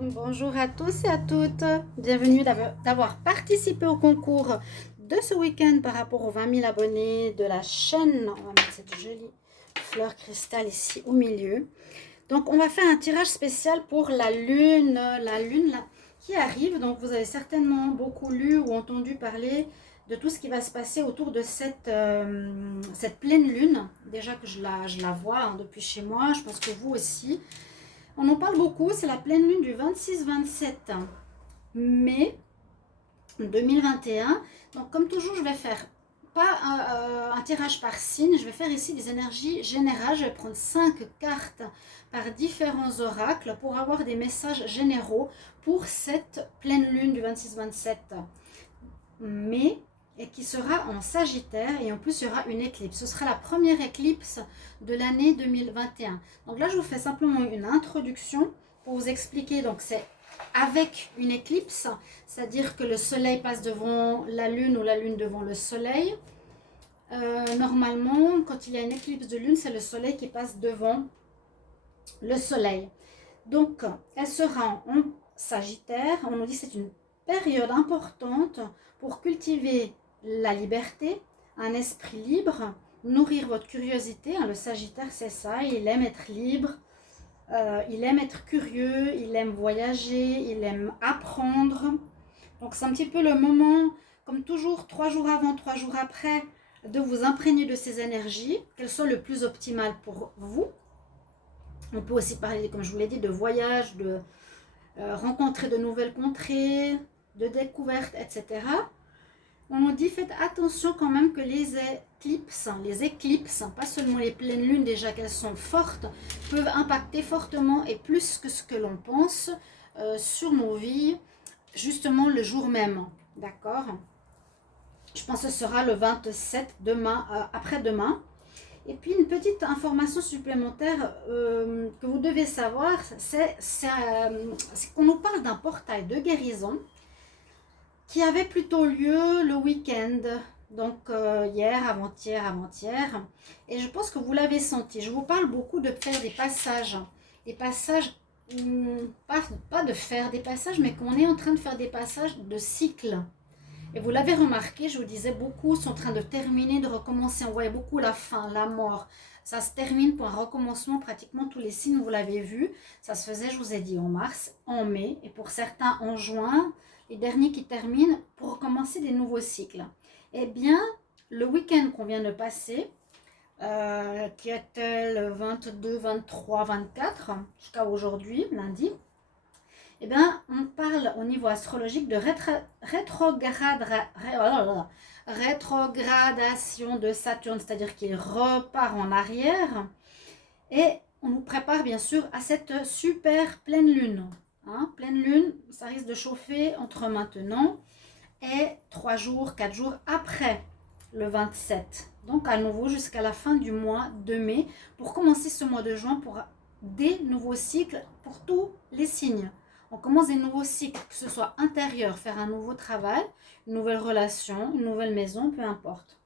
Bonjour à tous et à toutes. Bienvenue d'avoir participé au concours de ce week-end par rapport aux 20 000 abonnés de la chaîne. On va mettre cette jolie fleur cristal ici au milieu. Donc, on va faire un tirage spécial pour la lune là, qui arrive. Donc, vous avez certainement beaucoup lu ou entendu parler de tout ce qui va se passer autour de cette pleine lune. Déjà que je la vois hein, depuis chez moi, je pense que vous aussi. On en parle beaucoup, c'est la pleine lune du 26-27 mai 2021. Donc comme toujours, je vais faire pas un tirage par signe, je vais faire ici des énergies générales. Je vais prendre 5 cartes par différents oracles pour avoir des messages généraux pour cette pleine lune du 26-27 mai et qui sera en Sagittaire, et en plus il y aura une éclipse. Ce sera la première éclipse de l'année 2021. Donc là je vous fais simplement une introduction pour vous expliquer. Donc c'est avec une éclipse, c'est-à-dire que le soleil passe devant la lune ou la lune devant le soleil. Normalement quand il y a une éclipse de lune, c'est le soleil qui passe devant le soleil. Donc elle sera en Sagittaire. On nous dit que c'est une période importante pour cultiver la liberté, un esprit libre, nourrir votre curiosité. Le Sagittaire, c'est ça, il aime être libre, il aime être curieux, il aime voyager, il aime apprendre. Donc c'est un petit peu le moment, comme toujours, 3 jours avant, 3 jours après, de vous imprégner de ces énergies, qu'elles soient le plus optimales pour vous. On peut aussi parler, comme je vous l'ai dit, de voyage, de rencontrer de nouvelles contrées, de découvertes, etc. On nous dit faites attention quand même que les éclipses, pas seulement les pleines lunes, déjà qu'elles sont fortes, peuvent impacter fortement et plus que ce que l'on pense sur nos vies, justement le jour même. D'accord? Je pense que ce sera le 27, demain, après-demain. Et puis une petite information supplémentaire que vous devez savoir, c'est qu'on nous parle d'un portail de guérison qui avait plutôt lieu le week-end, donc hier, avant-hier. Et je pense que vous l'avez senti. Je vous parle beaucoup de faire des passages, pas de faire des passages, mais qu'on est en train de faire des passages de cycle. Et vous l'avez remarqué, je vous disais, beaucoup sont en train de terminer, de recommencer. On voyait beaucoup la fin, la mort. Ça se termine pour un recommencement, pratiquement tous les signes, vous l'avez vu. Ça se faisait, je vous ai dit, en mars, en mai, et pour certains en juin, les derniers qui terminent, pour recommencer des nouveaux cycles. Eh bien, le week-end qu'on vient de passer, qui était le 22, 23, 24, jusqu'à aujourd'hui, lundi, eh bien, on parle au niveau astrologique de rétrogradation de Saturne, c'est-à-dire qu'il repart en arrière. Et on nous prépare bien sûr à cette super pleine lune. Pleine lune, ça risque de chauffer entre maintenant et 3 jours, 4 jours après le 27. Donc à nouveau jusqu'à la fin du mois de mai pour commencer ce mois de juin pour des nouveaux cycles pour tous les signes. On commence des nouveaux cycles, que ce soit intérieur, faire un nouveau travail, une nouvelle relation, une nouvelle maison, peu importe.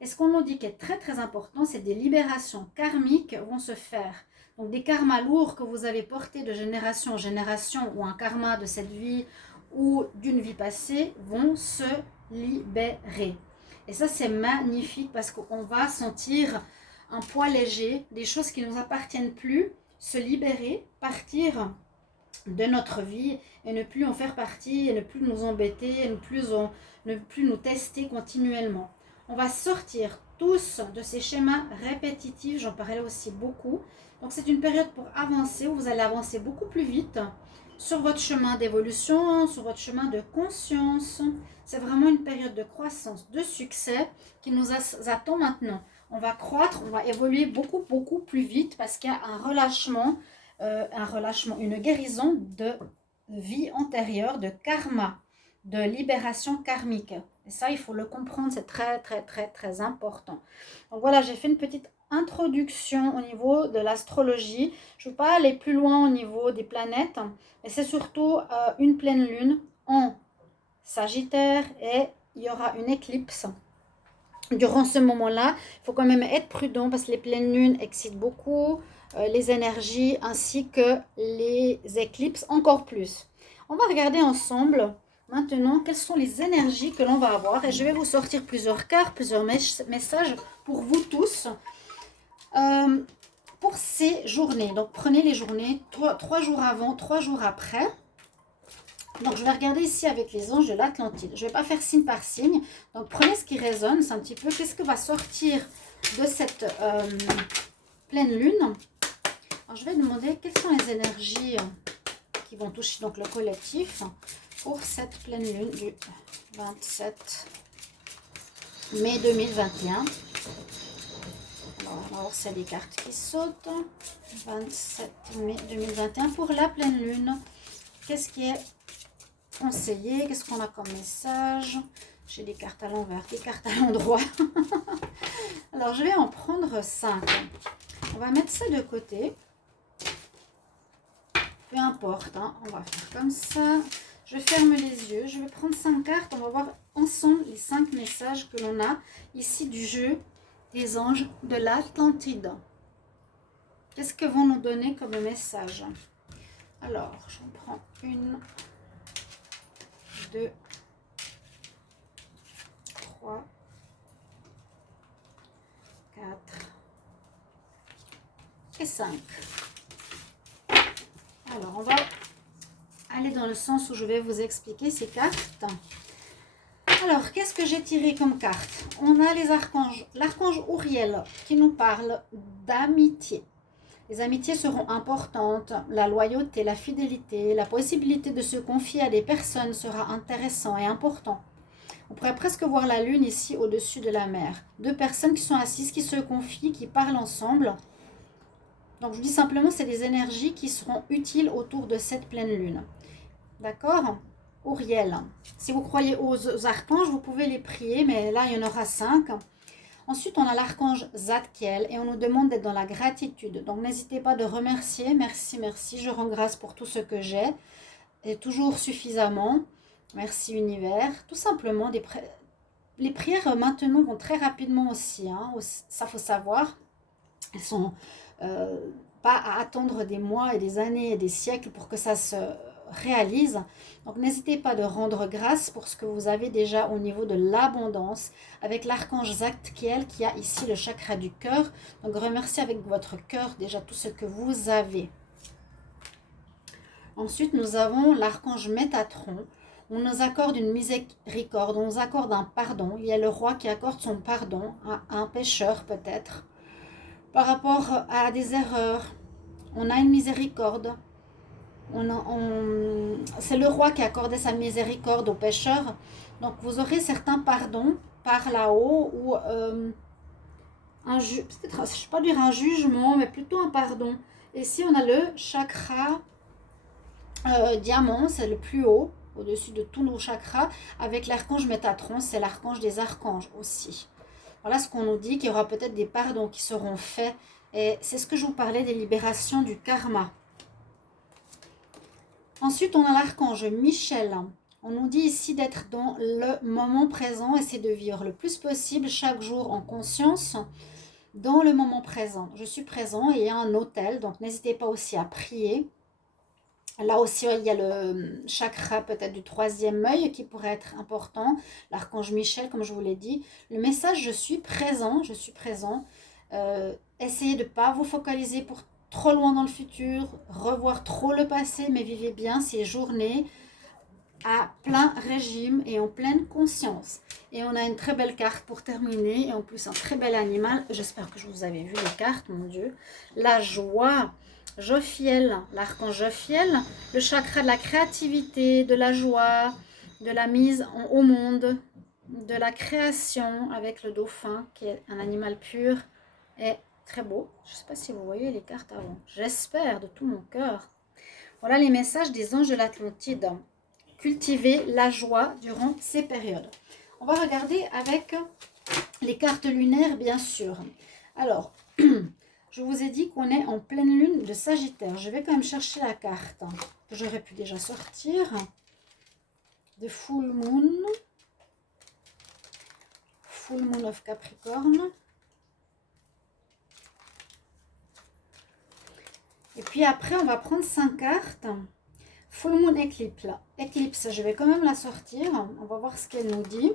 Et ce qu'on nous dit qui est très très important, c'est des libérations karmiques vont se faire. Donc des karmas lourds que vous avez portés de génération en génération, ou un karma de cette vie ou d'une vie passée, vont se libérer. Et ça c'est magnifique parce qu'on va sentir un poids léger, des choses qui ne nous appartiennent plus, se libérer, partir de notre vie et ne plus en faire partie, et ne plus nous embêter, et ne plus nous tester continuellement. On va sortir tous de ces schémas répétitifs, j'en parlais aussi beaucoup. Donc c'est une période pour avancer, où vous allez avancer beaucoup plus vite sur votre chemin d'évolution, sur votre chemin de conscience. C'est vraiment une période de croissance, de succès qui nous attend maintenant. On va croître, on va évoluer beaucoup, beaucoup plus vite parce qu'il y a un relâchement, une guérison de vie antérieure, de karma, de libération karmique. Et ça, il faut le comprendre, c'est très, très, très, très important. Donc voilà, j'ai fait une petite introduction au niveau de l'astrologie. Je ne vais pas aller plus loin au niveau des planètes, mais c'est surtout une pleine lune en Sagittaire et il y aura une éclipse. Durant ce moment-là, il faut quand même être prudent parce que les pleines lunes excitent beaucoup. les énergies ainsi que les éclipses encore plus. On va regarder ensemble maintenant quelles sont les énergies que l'on va avoir et je vais vous sortir plusieurs cartes, plusieurs messages pour vous tous pour ces journées. Donc prenez les journées 3 jours avant, 3 jours après. Donc, je vais regarder ici avec les anges de l'Atlantide. Je ne vais pas faire signe par signe. Donc, prenez ce qui résonne. C'est un petit peu qu'est-ce que va sortir de cette pleine lune. Alors, je vais demander quelles sont les énergies qui vont toucher donc le collectif pour cette pleine lune du 27 mai 2021. Alors, on va voir s'il y a des cartes qui sautent. 27 mai 2021 pour la pleine lune. Qu'est-ce qui est conseiller, qu'est-ce qu'on a comme message? J'ai des cartes à l'envers, des cartes à l'endroit. Alors, je vais en prendre 5. On va mettre ça de côté. Peu importe, hein, on va faire comme ça. Je ferme les yeux. Je vais prendre 5 cartes. On va voir ensemble les 5 messages que l'on a ici du jeu des anges de l'Atlantide. Qu'est-ce que vont nous donner comme message? Alors, j'en prends une, 2, 3, 4 et 5. Alors, on va aller dans le sens où je vais vous expliquer ces cartes. Alors, qu'est-ce que j'ai tiré comme carte? On a les archanges. L'archange Uriel qui nous parle d'amitié. Les amitiés seront importantes, la loyauté, la fidélité, la possibilité de se confier à des personnes sera intéressant et important. On pourrait presque voir la lune ici au-dessus de la mer. 2 personnes qui sont assises, qui se confient, qui parlent ensemble. Donc je dis simplement, c'est des énergies qui seront utiles autour de cette pleine lune. D'accord? Uriel. Si vous croyez aux archanges, vous pouvez les prier, mais là il y en aura 5. Ensuite, on a l'archange Zadkiel et on nous demande d'être dans la gratitude. Donc, n'hésitez pas de remercier. Merci, merci. Je rends grâce pour tout ce que j'ai. Et toujours suffisamment. Merci, univers. Tout simplement, les prières maintenant vont très rapidement aussi. Hein. Ça, faut savoir. Elles sont pas à attendre des mois et des années et des siècles pour que ça se réalise. Donc n'hésitez pas de rendre grâce pour ce que vous avez déjà au niveau de l'abondance avec l'archange Zadkiel qui a ici le chakra du cœur. Donc remerciez avec votre cœur déjà tout ce que vous avez. Ensuite nous avons l'archange Métatron. On nous accorde une miséricorde, on nous accorde un pardon. Il y a le roi qui accorde son pardon à un pécheur peut-être. Par rapport à des erreurs, on a une miséricorde. C'est le roi qui accordait sa miséricorde aux pécheurs. Donc vous aurez certains pardons par là-haut ou peut-être, je ne vais pas dire un jugement, mais plutôt un pardon. Et ici on a le chakra diamant, c'est le plus haut, au-dessus de tous nos chakras, avec l'archange Métatron, c'est l'archange des archanges aussi. Voilà ce qu'on nous dit, qu'il y aura peut-être des pardons qui seront faits. Et c'est ce que je vous parlais des libérations du karma. Ensuite, on a l'archange Michel. On nous dit ici d'être dans le moment présent et c'est de vivre le plus possible chaque jour en conscience dans le moment présent. Je suis présent et il y a un autel, donc n'hésitez pas aussi à prier. Là aussi, il y a le chakra peut-être du 3e œil qui pourrait être important. L'archange Michel, comme je vous l'ai dit. Le message, je suis présent, je suis présent. Essayez de ne pas vous focaliser pour trop loin dans le futur, revoir trop le passé, mais vivez bien ces journées à plein régime et en pleine conscience. Et on a une très belle carte pour terminer, et en plus un très bel animal. J'espère que je vous avais vu les cartes, mon Dieu. La joie, Jophiel, l'archange Jophiel, le chakra de la créativité, de la joie, de la mise au monde, de la création avec le dauphin, qui est un animal pur et très beau. Je ne sais pas si vous voyez les cartes avant. J'espère de tout mon cœur. Voilà les messages des anges de l'Atlantide. Cultiver la joie durant ces périodes. On va regarder avec les cartes lunaires, bien sûr. Alors, je vous ai dit qu'on est en pleine lune de Sagittaire. Je vais quand même chercher la carte que j'aurais pu déjà sortir. De Full Moon. Full Moon of Capricorne. Et puis après, on va prendre 5 cartes. Full Moon Eclipse. Eclipse, je vais quand même la sortir. On va voir ce qu'elle nous dit.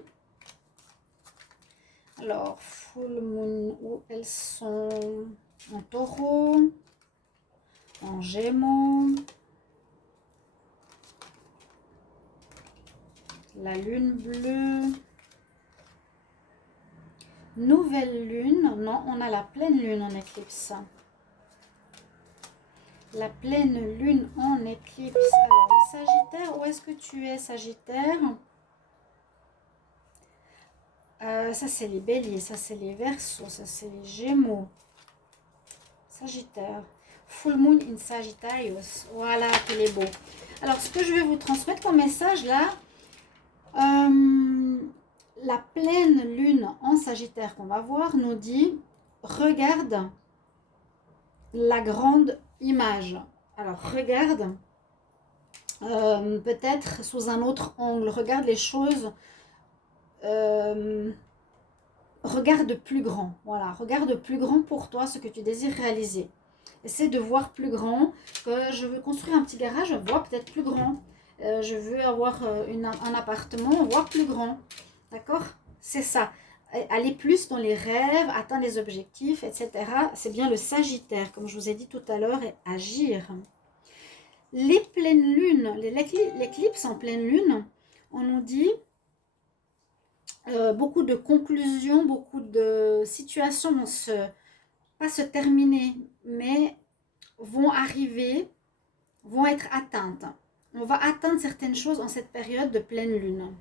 Alors, Full Moon, où elles sont? En Taureau, en Gémeaux, la Lune bleue, nouvelle Lune. Non, on a la pleine Lune en éclipse. La pleine Lune en éclipse. Alors, le Sagittaire, où est-ce que tu es, Sagittaire? Ça, c'est les Béliers, ça, c'est les Verseaux, ça, c'est les Gémeaux. Sagittaire. Full Moon in Sagittarius. Voilà, qu'il est beau. Alors, ce que je vais vous transmettre comme message, là, la pleine Lune en Sagittaire qu'on va voir nous dit, regarde la grande image. Alors, regarde peut-être sous un autre angle. Regarde les choses. Regarde plus grand. Voilà, regarde plus grand pour toi ce que tu désires réaliser. Essaie de voir plus grand. Que je veux construire un petit garage, vois peut-être plus grand. Je veux avoir un appartement, voir plus grand. D'accord? C'est ça. Aller plus dans les rêves, atteindre les objectifs, etc. C'est bien le Sagittaire, comme je vous ai dit tout à l'heure, et agir. Les pleines lunes, l'éclipse en pleine lune, on nous dit beaucoup de conclusions, beaucoup de situations vont pas se terminer, mais vont arriver, vont être atteintes. On va atteindre certaines choses en cette période de pleine lune.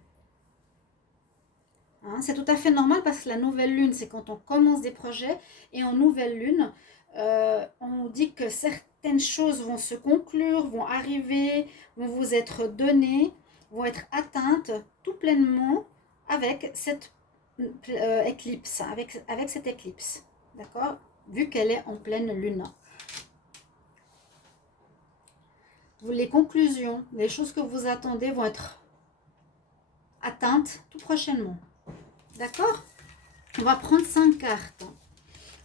Hein, c'est tout à fait normal parce que la nouvelle lune, c'est quand on commence des projets. Et en nouvelle lune, on dit que certaines choses vont se conclure, vont arriver, vont vous être données, vont être atteintes tout pleinement avec cette éclipse, avec cette éclipse. D'accord? Vu qu'elle est en pleine lune. Les conclusions, les choses que vous attendez vont être atteintes tout prochainement. D'accord? On va prendre 5 cartes.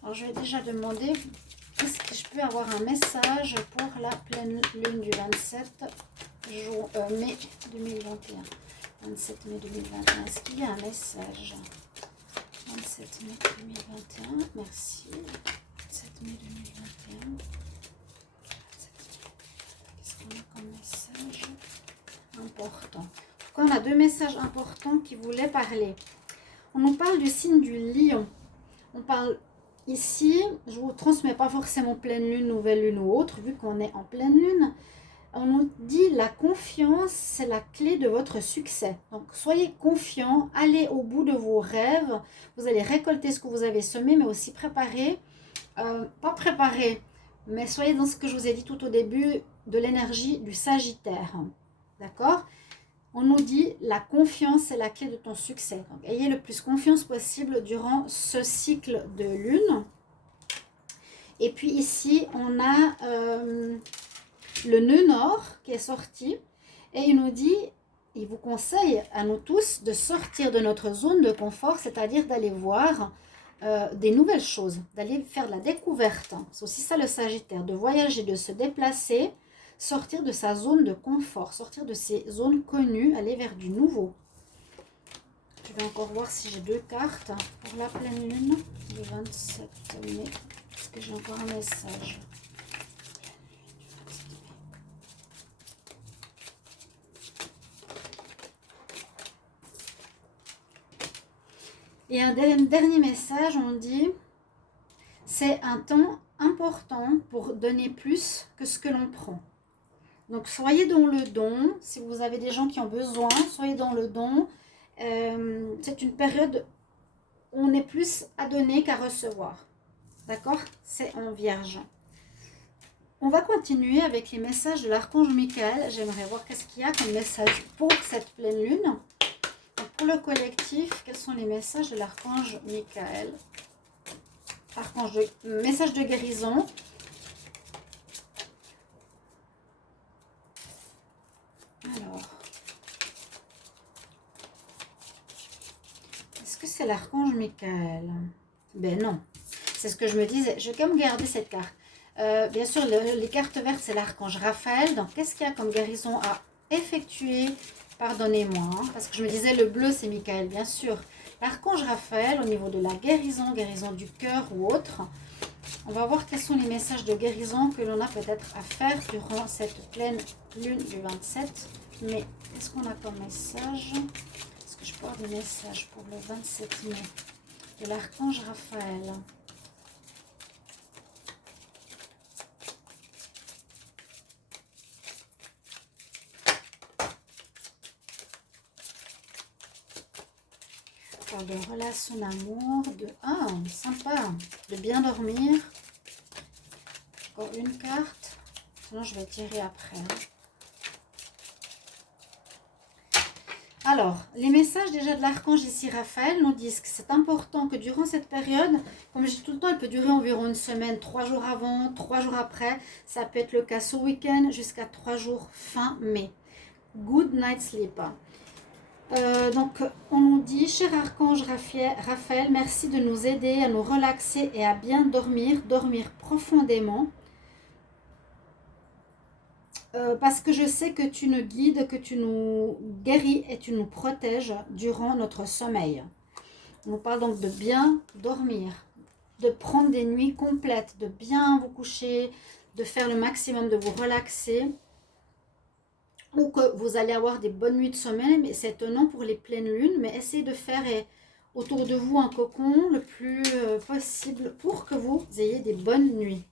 Alors, je vais déjà demander, est-ce que je peux avoir un message pour la pleine lune du 27 mai 2021? 27 mai 2021, est-ce qu'il y a un message? 27 mai 2021, merci. 27 mai 2021. Qu'est-ce qu'on a comme message important? En tout cas, on a 2 messages importants qui voulaient parler. On nous parle du signe du lion. On parle ici, je ne vous transmets pas forcément pleine lune, nouvelle lune ou autre, vu qu'on est en pleine lune. On nous dit la confiance, c'est la clé de votre succès. Donc, soyez confiants, allez au bout de vos rêves. Vous allez récolter ce que vous avez semé, mais aussi préparer, pas préparer, mais soyez dans ce que je vous ai dit tout au début, de l'énergie du Sagittaire. D'accord? On nous dit la confiance, c'est la clé de ton succès. Donc, ayez le plus confiance possible durant ce cycle de lune. Et puis ici, on a le nœud nord qui est sorti. Et il nous dit, il vous conseille à nous tous de sortir de notre zone de confort, c'est-à-dire d'aller voir des nouvelles choses, d'aller faire de la découverte. C'est aussi ça le Sagittaire, de voyager, de se déplacer, sortir de sa zone de confort, sortir de ses zones connues, aller vers du nouveau. Je vais encore voir si j'ai 2 cartes pour la pleine lune du 27 mai. Est-ce que j'ai encore un message? Et un dernier message, on dit, c'est un temps important pour donner plus que ce que l'on prend. Donc, soyez dans le don. Si vous avez des gens qui ont besoin, soyez dans le don. C'est une période où on est plus à donner qu'à recevoir. D'accord? C'est en vierge. On va continuer avec les messages de l'archange Michael. J'aimerais voir qu'est-ce qu'il y a comme message pour cette pleine lune. Donc, pour le collectif, quels sont les messages de l'archange Michael? Message de guérison. Alors, est-ce que c'est l'archange Michael? Ben non, c'est ce que je me disais. Je vais quand même garder cette carte. Bien sûr, les cartes vertes, c'est l'archange Raphaël. Donc, qu'est-ce qu'il y a comme guérison à effectuer? Pardonnez-moi, hein, parce que je me disais, le bleu, c'est Michael, bien sûr. L'archange Raphaël, au niveau de la guérison, guérison du cœur ou autre, on va voir quels sont les messages de guérison que l'on a peut-être à faire durant cette pleine lune du 27 mai. Qu'est-ce qu'on a comme message? Est-ce que je peux avoir des messages pour le 27 mai de l'archange Raphaël? De relations d'amour, de sympa, de bien dormir. Encore une carte, sinon je vais tirer après. Alors, les messages déjà de l'archange ici Raphaël nous disent que c'est important que durant cette période, comme je dis tout le temps, elle peut durer environ une semaine, 3 jours avant, 3 jours après. Ça peut être le cas ce week-end jusqu'à 3 jours fin mai. Good night sleep. Donc, on nous dit, cher archange Raphaël, merci de nous aider à nous relaxer et à bien dormir profondément. Parce que je sais que tu nous guides, que tu nous guéris et tu nous protèges durant notre sommeil. On nous parle donc de bien dormir, de prendre des nuits complètes, de bien vous coucher, de faire le maximum de vous relaxer. Ou que vous allez avoir des bonnes nuits de sommeil, mais c'est étonnant pour les pleines lunes, mais essayez de faire autour de vous un cocon le plus possible pour que vous ayez des bonnes nuits.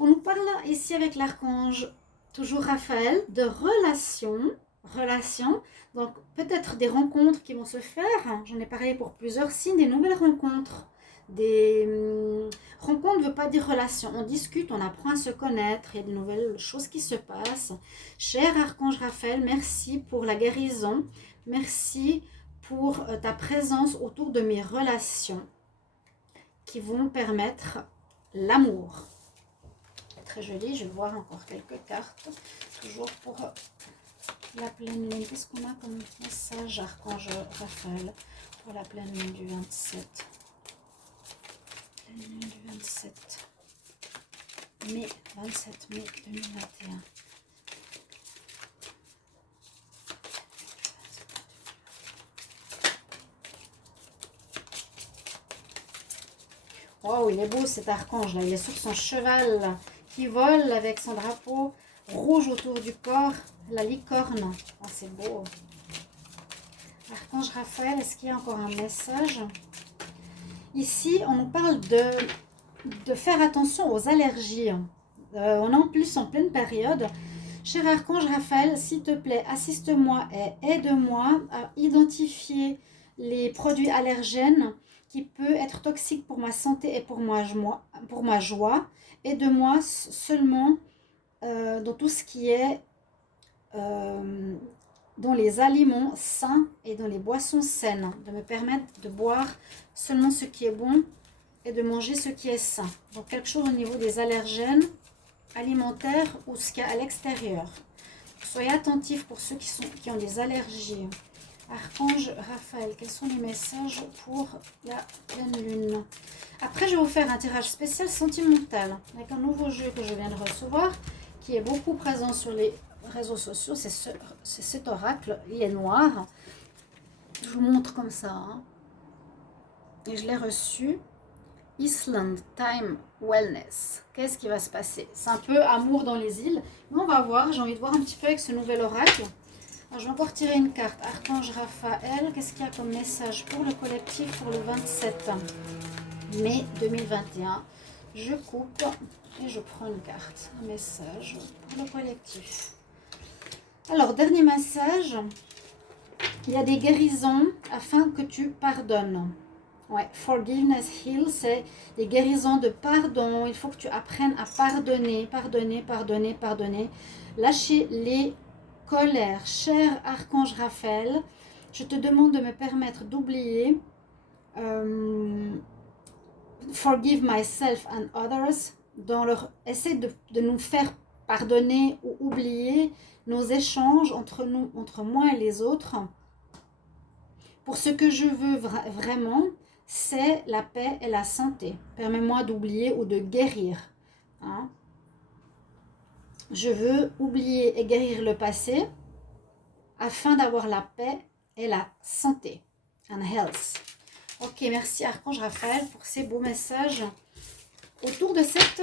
On nous parle ici avec l'archange, toujours Raphaël, de relations, donc peut-être des rencontres qui vont se faire, j'en ai parlé pour plusieurs signes, des nouvelles rencontres. Rencontre ne veut pas dire relation, on discute, on apprend à se connaître, il y a de nouvelles choses qui se passent. Cher archange Raphaël, merci pour la guérison, merci pour ta présence autour de mes relations qui vont permettre l'amour. Très joli, je vais voir encore quelques cartes, toujours pour la pleine lune. Qu'est-ce qu'on a comme message archange Raphaël pour la pleine lune du 27 ? Du 27 mai 2021. Wow, il est beau cet archange là, il est sur son cheval là, qui vole avec son drapeau rouge autour du corps, la licorne. Oh, c'est beau. Archange Raphaël, est-ce qu'il y a encore un message ? Ici, on nous parle de faire attention aux allergies. On est en plus en pleine période. Cher archange Raphaël, s'il te plaît, assiste-moi et aide-moi à identifier les produits allergènes qui peuvent être toxiques pour ma santé et pour ma joie. Aide-moi seulement dans tout ce qui est dans les aliments sains et dans les boissons saines, de me permettre de boire seulement ce qui est bon et de manger ce qui est sain. Donc quelque chose au niveau des allergènes alimentaires ou ce qu'il y a à l'extérieur. Soyez attentifs pour ceux qui ont des allergies. Archange Raphaël, quels sont les messages pour la pleine lune? Après, je vais vous faire un tirage spécial sentimental avec un nouveau jeu que je viens de recevoir qui est beaucoup présent sur les réseaux sociaux. C'est cet oracle, il est noir. Je vous montre comme ça. Hein. Et je l'ai reçu. Island Time Wellness. Qu'est-ce qui va se passer? C'est un peu amour dans les îles. Mais on va voir. J'ai envie de voir un petit peu avec ce nouvel oracle. Alors, je vais encore tirer une carte. Archange Raphaël. Qu'est-ce qu'il y a comme message pour le collectif pour le 27 mai 2021? Je coupe et je prends une carte. Un message pour le collectif. Alors, dernier message. Il y a des guérisons afin que tu pardonnes. Ouais, forgiveness heal, c'est des guérisons de pardon. Il faut que tu apprennes à pardonner, pardonner. Lâcher les colères. Cher archange Raphaël, je te demande de me permettre d'oublier. Forgive myself and others. Essaie de nous faire pardonner ou oublier nos échanges entre moi et les autres. Pour ce que je veux vraiment, c'est la paix et la santé. Permets-moi d'oublier ou de guérir. Hein. Je veux oublier et guérir le passé afin d'avoir la paix et la santé. And health. Ok, merci Archange Raphaël pour ces beaux messages autour de cette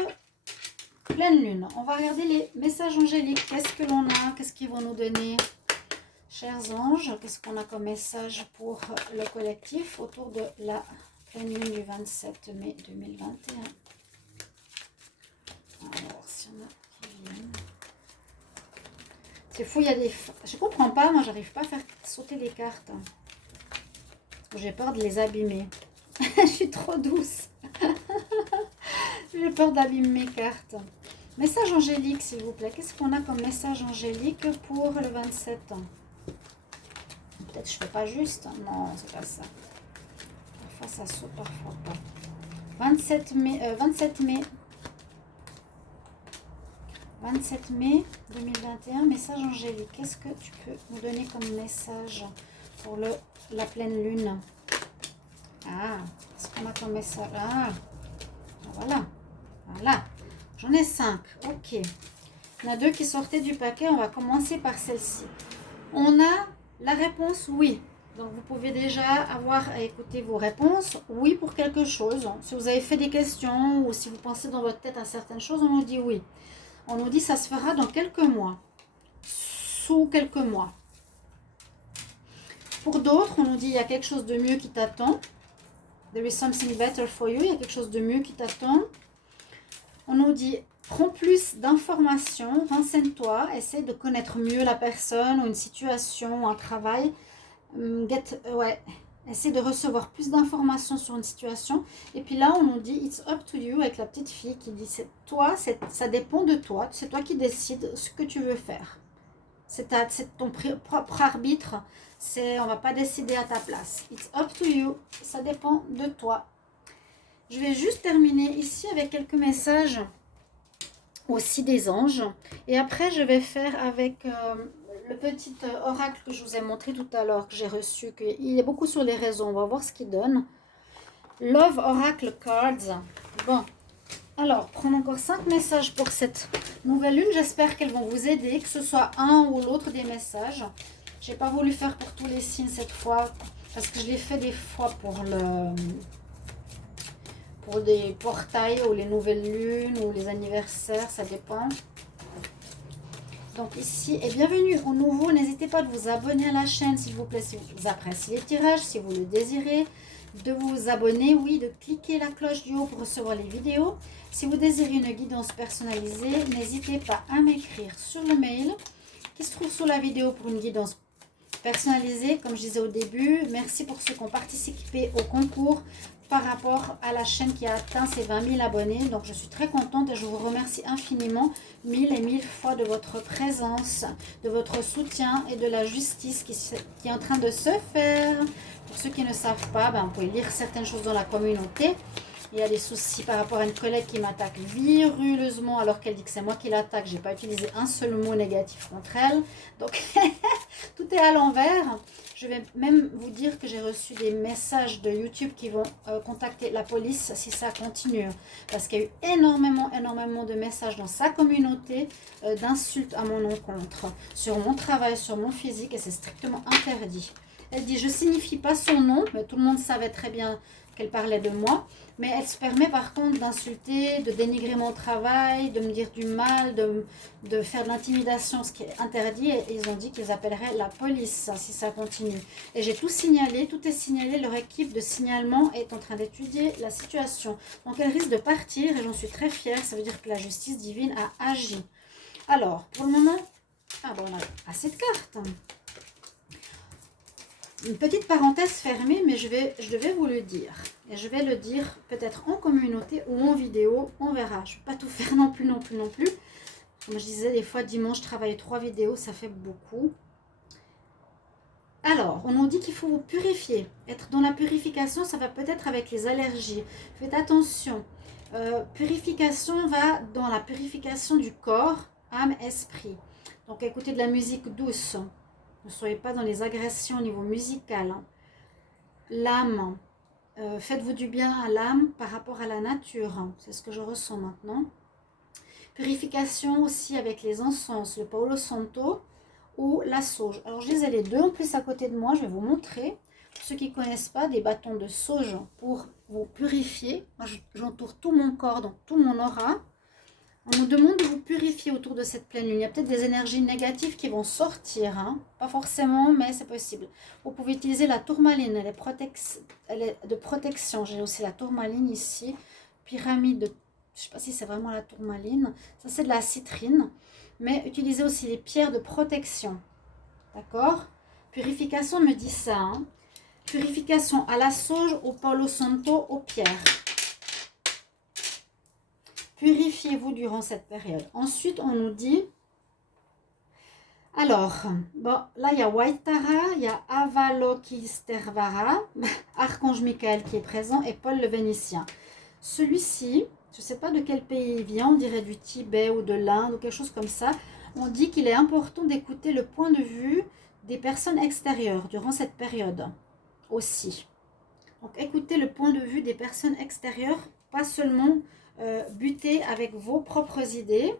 pleine lune. On va regarder les messages angéliques. Qu'est-ce que l'on a? Qu'est-ce qu'ils vont nous donner? Chers anges, qu'est-ce qu'on a comme message pour le collectif autour de la pleine lune du 27 mai 2021? Alors, s'il y en a qui viennent. C'est fou, il y a des... Je comprends pas, moi, j'arrive pas à faire sauter les cartes. J'ai peur de les abîmer. Je suis trop douce. J'ai peur d'abîmer mes cartes. Message angélique, s'il vous plaît. Qu'est-ce qu'on a comme message angélique pour le 27? Peut-être je fais pas juste. Non, c'est pas ça. Parfois ça saute, parfois pas. 27 mai 2021, message angélique. Qu'est-ce que tu peux nous donner comme message pour la pleine lune? Ah, qu'est-ce qu'on a comme message? Ah, voilà. Voilà. J'en ai 5. Ok. Il y en a 2 qui sortaient du paquet. On va commencer par celle-ci. On a la réponse oui. Donc, vous pouvez déjà avoir à écouter vos réponses. Oui pour quelque chose. Si vous avez fait des questions ou si vous pensez dans votre tête à certaines choses, on nous dit oui. On nous dit ça se fera dans quelques mois. Sous quelques mois. Pour d'autres, on nous dit il y a quelque chose de mieux qui t'attend. There is something better for you. Il y a quelque chose de mieux qui t'attend. On nous dit prends plus d'informations, renseigne-toi, essaie de connaître mieux la personne ou une situation, un travail. Essaie de recevoir plus d'informations sur une situation. Et puis là, on nous dit it's up to you avec la petite fille qui dit c'est toi, ça dépend de toi. C'est toi qui décides ce que tu veux faire. C'est ton propre arbitre. On va pas décider à ta place. It's up to you. Ça dépend de toi. Je vais juste terminer ici avec quelques messages aussi des anges. Et après, je vais faire avec le petit oracle que je vous ai montré tout à l'heure, que j'ai reçu. Il est beaucoup sur les réseaux. On va voir ce qu'il donne. Love Oracle Cards. Bon, alors, prendre encore 5 messages pour cette nouvelle lune. J'espère qu'elles vont vous aider, que ce soit un ou l'autre des messages. Je n'ai pas voulu faire pour tous les signes cette fois, parce que je l'ai fait des fois pour des portails ou les nouvelles lunes ou les anniversaires, ça dépend. Donc ici, et bienvenue au nouveau. N'hésitez pas de vous abonner à la chaîne s'il vous plaît, si vous appréciez les tirages, si vous le désirez. De vous abonner, oui, de cliquer la cloche du haut pour recevoir les vidéos. Si vous désirez une guidance personnalisée, n'hésitez pas à m'écrire sur le mail qui se trouve sous la vidéo pour une guidance personnalisée. Comme je disais au début, merci pour ceux qui ont participé au concours par rapport à la chaîne qui a atteint ses 20 000 abonnés. Donc je suis très contente et je vous remercie infiniment 1000 et 1000 fois de votre présence, de votre soutien et de la justice qui est en train de se faire. Pour ceux qui ne savent pas, vous pouvez lire certaines choses dans la communauté. Il y a des soucis par rapport à une collègue qui m'attaque viruleusement alors qu'elle dit que c'est moi qui l'attaque. Je n'ai pas utilisé un seul mot négatif contre elle. Donc, tout est à l'envers. Je vais même vous dire que j'ai reçu des messages de YouTube qui vont contacter la police si ça continue. Parce qu'il y a eu énormément de messages dans sa communauté d'insultes à mon encontre. Sur mon travail, sur mon physique et c'est strictement interdit. Elle dit, je ne signifie pas son nom, mais tout le monde savait très bien qu'elle parlait de moi. Mais elle se permet par contre d'insulter, de dénigrer mon travail, de me dire du mal, de faire de l'intimidation, ce qui est interdit. Et ils ont dit qu'ils appelleraient la police si ça continue. Et j'ai tout signalé, tout est signalé. Leur équipe de signalement est en train d'étudier la situation. Donc elle risque de partir et j'en suis très fière. Ça veut dire que la justice divine a agi. Alors, pour le moment, on a assez de cartes. Une petite parenthèse fermée, mais je devais vous le dire. Et je vais le dire peut-être en communauté ou en vidéo, on verra. Je ne vais pas tout faire non plus. Comme je disais, des fois, dimanche, travailler 3 vidéos, ça fait beaucoup. Alors, on nous dit qu'il faut vous purifier. Être dans la purification, ça va peut-être avec les allergies. Faites attention. Purification va dans la purification du corps, âme, esprit. Donc, écoutez de la musique douce. Ne soyez pas dans les agressions au niveau musical. L'âme. Faites-vous du bien à l'âme par rapport à la nature. C'est ce que je ressens maintenant. Purification aussi avec les encens, le Palo Santo ou la sauge. Alors je les ai les deux en plus à côté de moi, je vais vous montrer. Pour ceux qui ne connaissent pas, des bâtons de sauge pour vous purifier. Moi j'entoure tout mon corps, donc tout mon aura. On nous demande de vous purifier autour de cette pleine lune. Il y a peut-être des énergies négatives qui vont sortir, hein. Pas forcément, mais c'est possible. Vous pouvez utiliser la tourmaline, elle est de protection. J'ai aussi la tourmaline ici, pyramide de... Je ne sais pas si c'est vraiment la tourmaline. Ça, c'est de la citrine. Mais utilisez aussi les pierres de protection. D'accord? Purification me dit ça. Hein. Purification à la sauge, au Palo Santo, aux pierres. Purifiez-vous durant cette période. Ensuite, on nous dit... Alors, bon, là, il y a Waitara, il y a Avalokiteshvara, Archange Michael qui est présent, et Paul le Vénitien. Celui-ci... Je ne sais pas de quel pays il vient, on dirait du Tibet ou de l'Inde ou quelque chose comme ça. On dit qu'il est important d'écouter le point de vue des personnes extérieures durant cette période aussi. Donc écoutez le point de vue des personnes extérieures, pas seulement buter avec vos propres idées.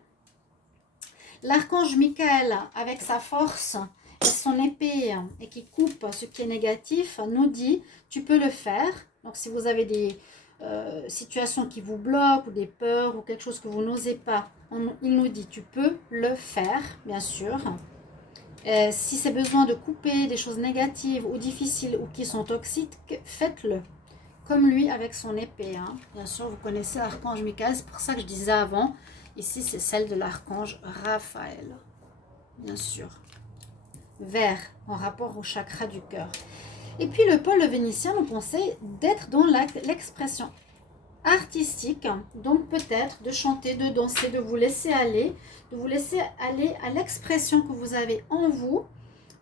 L'archange Michael, avec sa force et son épée et qui coupe ce qui est négatif, nous dit tu peux le faire. Donc si vous avez des... situation qui vous bloque ou des peurs ou quelque chose que vous n'osez pas, il nous dit tu peux le faire, bien sûr. Si c'est besoin de couper des choses négatives ou difficiles ou qui sont toxiques, faites-le. Comme lui avec son épée. Hein. Bien sûr, vous connaissez l'archange Michael, c'est pour ça que je disais avant. Ici, c'est celle de l'archange Raphaël. Bien sûr. Vert, en rapport au chakra du cœur. Et puis le Paul le Vénitien nous conseille d'être dans l'expression artistique, donc peut-être de chanter, de danser, de vous laisser aller à l'expression que vous avez en vous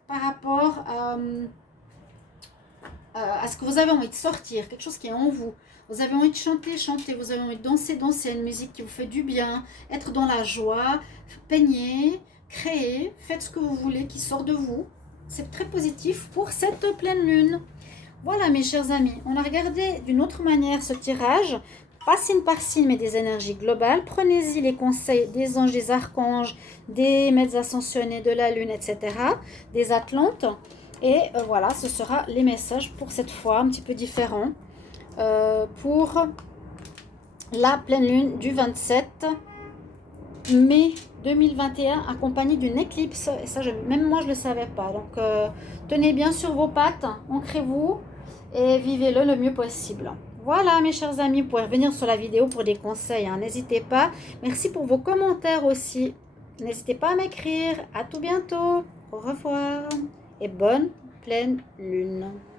par rapport à ce que vous avez envie de sortir, quelque chose qui est en vous. Vous avez envie de chanter, chanter, vous avez envie de danser, danser, une musique qui vous fait du bien, être dans la joie, peigner, créer, faites ce que vous voulez qui sort de vous. C'est très positif pour cette pleine lune. Voilà mes chers amis, on a regardé d'une autre manière ce tirage, pas signe par signe mais des énergies globales. Prenez-y les conseils des anges, des archanges, des maîtres ascensionnés de la lune, etc., des atlantes. Et voilà, ce sera les messages pour cette fois, un petit peu différents, pour la pleine lune du 27 mai 2021, accompagné d'une éclipse. Et ça, même moi, je ne le savais pas. Donc, tenez bien sur vos pattes, ancrez-vous et vivez-le le mieux possible. Voilà, mes chers amis, vous pouvez revenir sur la vidéo pour des conseils. Hein. N'hésitez pas. Merci pour vos commentaires aussi. N'hésitez pas à m'écrire. À tout bientôt. Au revoir. Et bonne pleine lune.